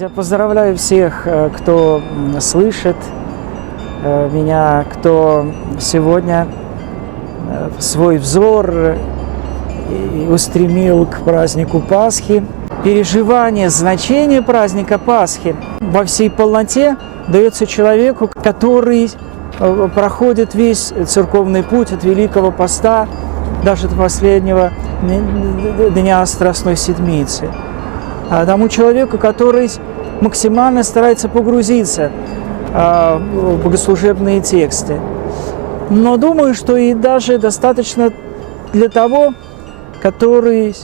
Я поздравляю всех, кто слышит меня, кто сегодня свой взор устремил к празднику Пасхи. Переживание, значение праздника Пасхи во всей полноте дается человеку, который проходит весь церковный путь от Великого Поста даже до последнего дня Страстной Седмицы. А тому человеку, который максимально старается погрузиться в богослужебные тексты. Но думаю, что и даже достаточно для того, который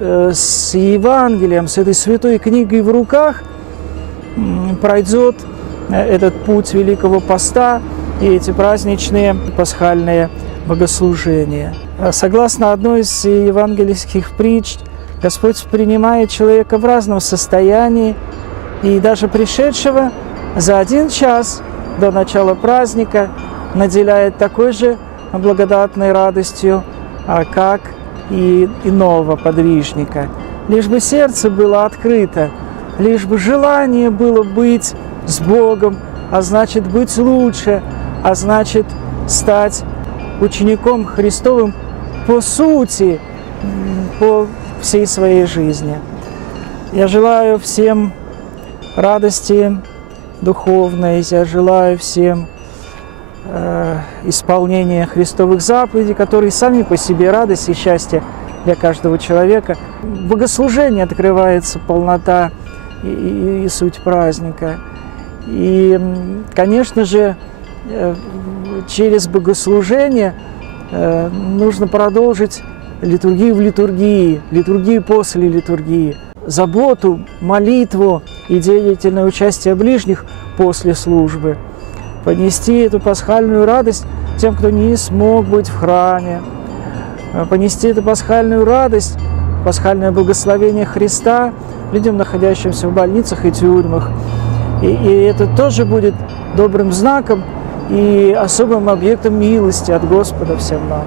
с Евангелием, с этой святой книгой в руках пройдет этот путь Великого Поста и эти праздничные пасхальные богослужения. Согласно одной из евангельских притч, Господь принимает человека в разном состоянии, и даже пришедшего за 1 час до начала праздника наделяет такой же благодатной радостью, как и иного подвижника. Лишь бы сердце было открыто, лишь бы желание было быть с Богом, а значит быть лучше, а значит стать учеником Христовым по сути, по всей своей жизни. Я желаю всем радости духовной, я желаю всем исполнения Христовых заповедей, которые сами по себе радость и счастье для каждого человека. В богослужении открывается полнота и суть праздника. И, конечно же, через богослужение нужно продолжить литургию в литургии, литургию после литургии, заботу, молитву и деятельное участие ближних после службы. Понести эту пасхальную радость тем, кто не смог быть в храме, понести эту пасхальную радость, пасхальное благословение Христа людям, находящимся в больницах и тюрьмах. И это тоже будет добрым знаком и особым объектом милости от Господа всем нам.